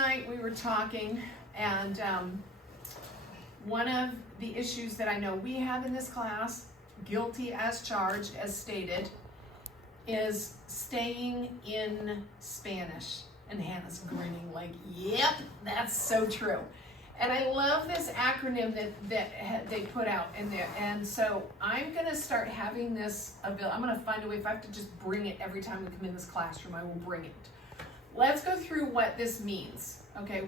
night we were talking, and one of the issues that I know we have in this class, guilty as charged, as stated, is staying in Spanish. And Hannah's grinning like, yep, that's so true. And I love this acronym that they put out in there. And so I'm gonna start having this available. I'm gonna find a way, if I have to just bring it every time we come in this classroom, I will bring it. Let's go through what this means. Okay,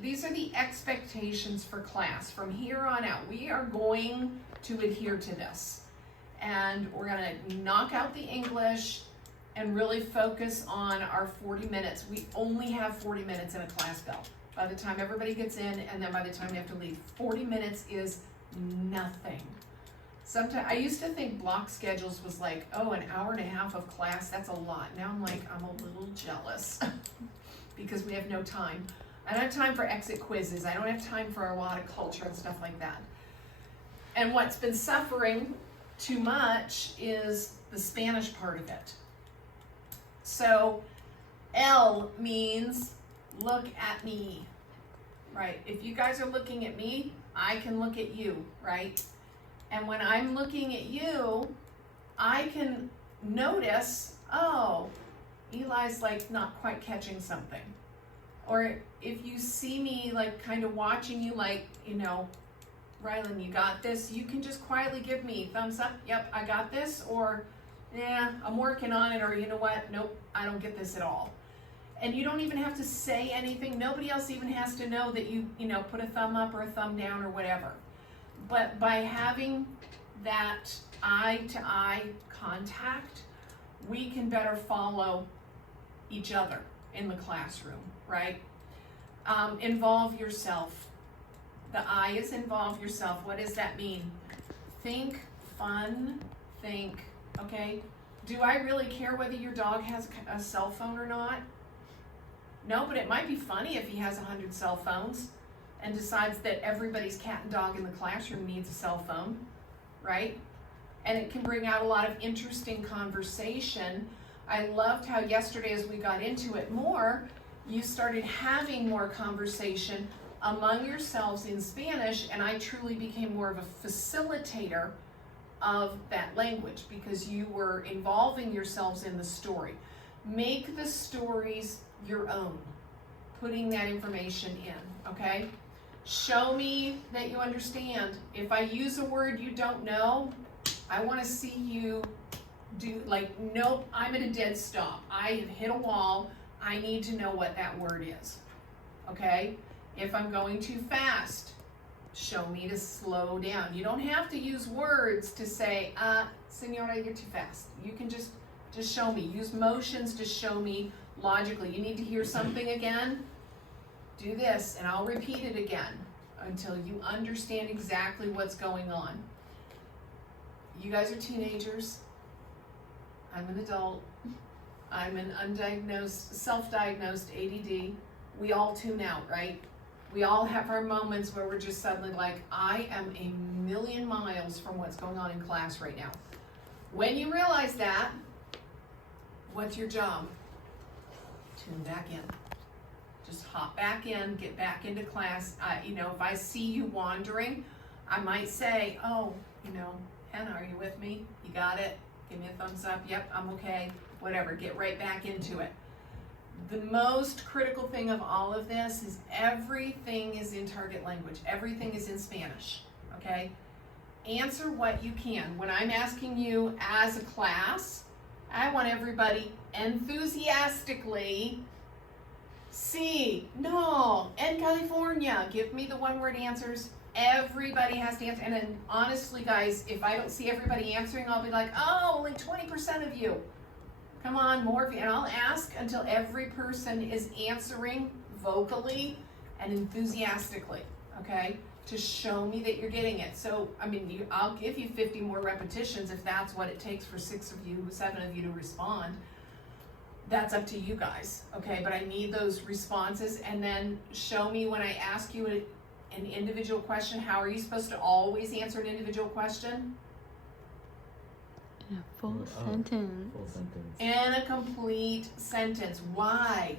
these are the expectations for class. From here on out, we are going to adhere to this. And we're gonna knock out the English and really focus on our 40 minutes. We only have 40 minutes in a class bell. By the time everybody gets in, and then by the time we have to leave, 40 minutes is nothing. Sometimes I used to think block schedules was like, oh, an hour and a half of class, that's a lot. Now I'm like, I'm a little jealous because we have no time. I don't have time for exit quizzes. I don't have time for a lot of culture and stuff like that. And what's been suffering too much is the Spanish part of it. So L means look at me, right? If you guys are looking at me, I can look at you, right? And when I'm looking at you, I can notice, oh, Eli's like not quite catching something. Or if you see me like kind of watching you like, you know, Rylan, you got this, you can just quietly give me thumbs up, yep, I got this, or yeah, I'm working on it, or you know what, nope, I don't get this at all. And you don't even have to say anything. Nobody else even has to know that you know, put a thumb up or a thumb down or whatever. But by having that eye-to-eye contact, we can better follow each other in the classroom, right? Involve yourself. The I is involve yourself. What does that mean? Think fun, think, okay? Do I really care whether your dog has a cell phone or not? No, but it might be funny if he has 100 cell phones and decides that everybody's cat and dog in the classroom needs a cell phone, right? And it can bring out a lot of interesting conversation. I loved how yesterday, as we got into it more, you started having more conversation among yourselves in Spanish, and I truly became more of a facilitator of that language because you were involving yourselves in the story. Make the stories your own, putting that information in, okay? Show me that you understand. If I use a word you don't know, I want to see you do, like, nope, I'm at a dead stop. I have hit a wall. I need to know what that word is, okay? If I'm going too fast, show me to slow down. You don't have to use words to say, Senora, you're too fast. You can just show me. Use motions to show me logically. You need to hear something again? Do this, and I'll repeat it again until you understand exactly what's going on. You guys are teenagers. I'm an adult. I'm an undiagnosed, self-diagnosed ADD. We all tune out, right? We all have our moments where we're just suddenly like, I am a million miles from what's going on in class right now. When you realize that, what's your job? Tune back in. Just hop back in, get back into class. You know, if I see you wandering, I might say, oh, you know, Hannah, are you with me? You got it? Give me a thumbs up. Yep, I'm okay. Whatever, get right back into it. The most critical thing of all of this is everything is in target language. Everything is in Spanish, okay? Answer what you can. When I'm asking you as a class, I want everybody enthusiastically, sí, no, en California. Give me the one-word answers. Everybody has to answer. And then honestly, guys, if I don't see everybody answering, I'll be like, oh, only 20% of you. Come on, more of you. And I'll ask until every person is answering vocally and enthusiastically, okay? To show me that you're getting it. So, I mean, I'll give you 50 more repetitions if that's what it takes for 6 of you, 7 of you to respond. That's up to you guys, okay? But I need those responses, and then show me when I ask you an individual question. How are you supposed to always answer an individual question? In a full sentence. Full sentence. In a complete sentence. Why?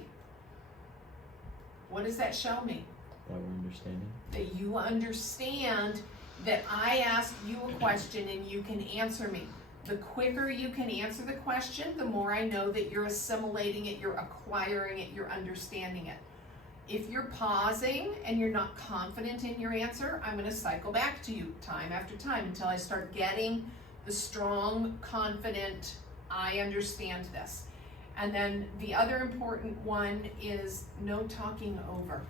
What does that show me? That we're understanding. That you understand that I asked you a question and you can answer me. The quicker you can answer the question, the more I know that you're assimilating it, you're acquiring it, you're understanding it. If you're pausing and you're not confident in your answer, I'm going to cycle back to you time after time until I start getting the strong, confident, I understand this. And then the other important one is no talking over.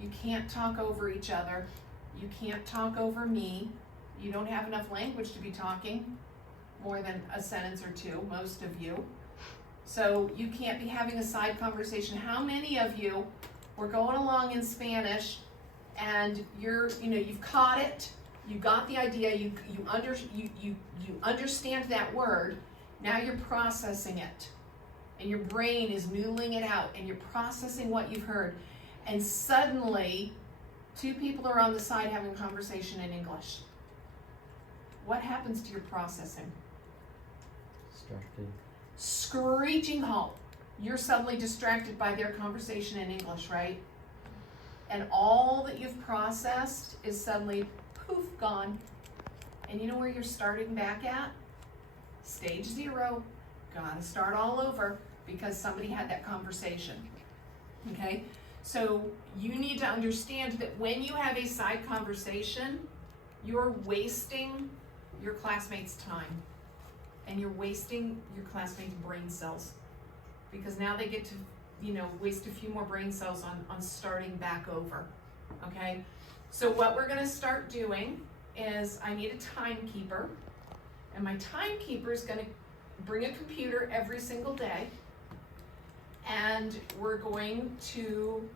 You can't talk over each other. You can't talk over me. You don't have enough language to be talking more than a sentence or two, most of you. So you can't be having a side conversation. How many of you were going along in Spanish and you've caught it, you got the idea, you understand that word, now you're processing it. And your brain is noodling it out and you're processing what you've heard. And suddenly, two people are on the side having a conversation in English. What happens to your processing? Distracted. Screeching halt. You're suddenly distracted by their conversation in English, right? And all that you've processed is suddenly, poof, gone. And you know where you're starting back at? Stage 0. Gotta start all over because somebody had that conversation. Okay? So you need to understand that when you have a side conversation, you're wasting your classmates' time. And you're wasting your classmates' brain cells. Because now they get to, waste a few more brain cells on starting back over. Okay? So what we're gonna start doing is I need a timekeeper. And my timekeeper is gonna bring a computer every single day. And we're going to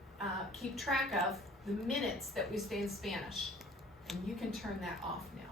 keep track of the minutes that we stay in Spanish. And you can turn that off now.